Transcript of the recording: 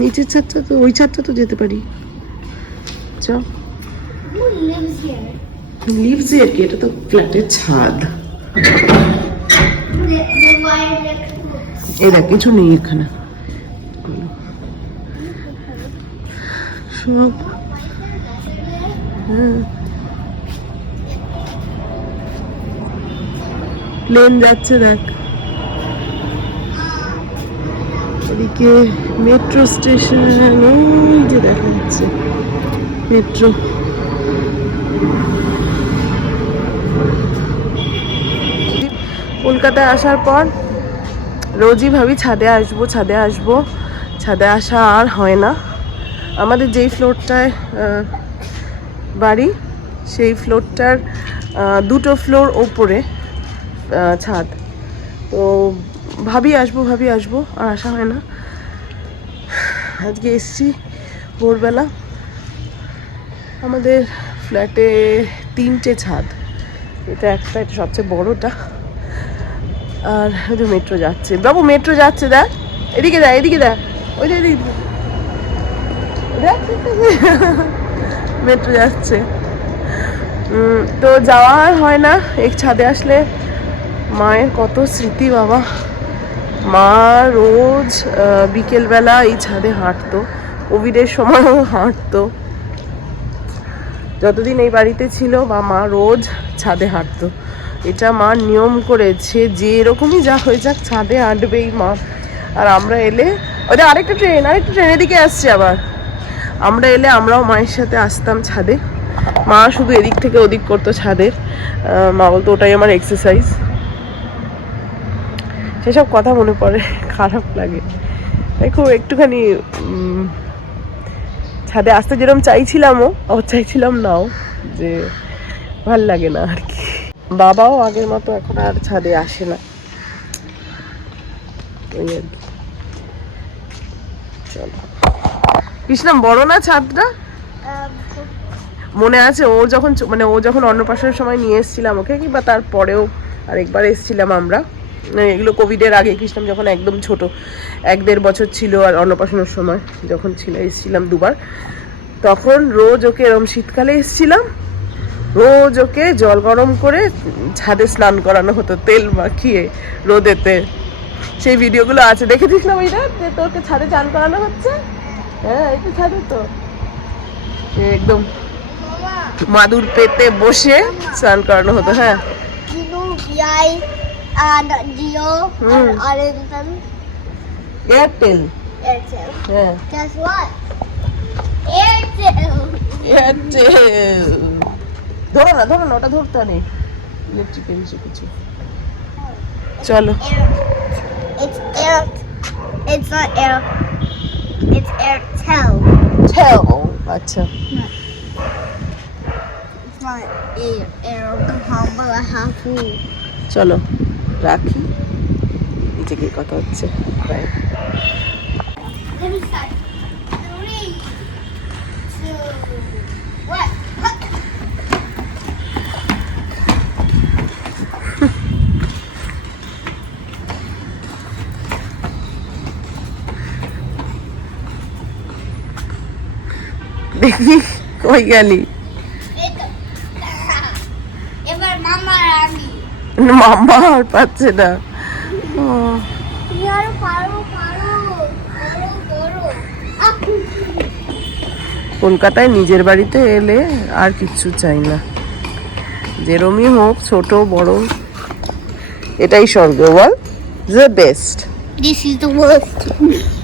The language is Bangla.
নিচের ছাদটা তো ওই ছাদটা তো যেতে পারি। চ। লিভস আর কি? এটা তো ফ্ল্যাটের ছাদ। দেখ কিছু নেই এখানে। সব। হ্যাঁ। প্লেন যাচ্ছে দেখ। এদিকে মেট্রো স্টেশন ওই যে দেখা যাচ্ছে মেট্রো। কলকাতায় আসার পর রোজই ভাবি ছাদে আসব ছাদে আসব। ছাদে আসা আর হয় না। আমাদের যেই ফ্লোরটায় বাড়ি, সেই ফ্লোরটার দুটো ফ্লোর ওপরে ছাদ। তো ভাবি আসব ভাবি আসব, আর আসা হয় না। আজকে এসছি ভোরবেলা। আমাদের ফ্ল্যাটে তিনটে ছাদ। এটা একটা, এটা সবচেয়ে বড়টা। আর ওই যে মেট্রো যাচ্ছে। বাবু মেট্রো যাচ্ছে, দেখ। এদিকে দেখ এদিকে দেখ। ওই যে এদিকে। মেট্রো যাচ্ছে। তো যাওয়া হয় না। এক ছাদে আসলে মায়ের কত স্মৃতি, বাবা। মা রোজ বিকেলবেলা এই ছাদে হাঁটতো। কোভিডের সময়ও হাঁটতো। যতদিন এই বাড়িতে ছিল বা মা রোজ ছাদে হাঁটতো। এটা মা নিয়ম করেছে, যে এরকমই যা হয়ে যাক, ছাদে হাঁটবেই মা। আর আমরা এলে ওদের আরেকটা ট্রেন আরেকটা ট্রেন, এদিকে আসছে আবার। আমরা এলে আমরাও মায়ের সাথে আসতাম ছাদে। মা শুধু এদিক থেকে ওদিক করতো ছাদের মা বলতো ওটাই আমার এক্সারসাইজ সেসব কথা মনে পড়ে, খারাপ লাগে। খুব একটুখানি ছাদে আসতে যেরকম চাইছিলামও আবার চাইছিলাম নাও, যে ভালো লাগে না আর কি। বাবাও আগের মতো এখন আর ছাদে আসে না। ওই আর কি। চলো। কৃষ্ণাম, বড় না ছাদটা? মনে আছে, ও যখন মানে ও যখন অন্নপ্রাশনের সময় নিয়ে এসেছিলাম ওকে, কিংবা তারপরেও আরেকবার এসেছিলাম আমরা। এগুলো কোভিডের আগে, কৃষ্ণম যখন একদম ছোট, এক দেড় বছর ছিল আর অন্নপ্রাশনের সময় যখন ছিল, এসেছিলাম দুবার, তখন রোজ ওকে এরম শীতকালে এসেছিলাম, রোজ ওকে জল গরম করে ছাদে স্নান করানো হতো, তেল মাখিয়ে রোদেতে। সেই ভিডিওগুলো আছে দেখেছিস না ওইটা যে তোকে ছাদে চান করানো হচ্ছে? হ্যাঁ ছাদে তো। একদম মাদুর পেতে বসে স্নান করানো হতো হ্যাঁ। and Geo Hmm. and Arlington Airtel Airtel. হ্যাঁ Guess what? Airtel. এয়ারটেল ধরো না ধরো না ওটা ধরতে নেই ইলেকট্রিক কিছু কিছু চলো Air. It's air. It's not air. It's Airtel. ঠেও আচ্ছা It's not air. Air. But I have to. চলো রাখি। গিয়ে কথা হচ্ছে. দেখি কই গেলি? এবার মামা রানি মাম্মা আর পাচ্ছে না। কলকাতায় নিজের বাড়িতে এলে আর কিচ্ছু চাই না। যেরমই হোক, ছোট, বড়, এটাই স্বর্গ। বল the best This is the worst.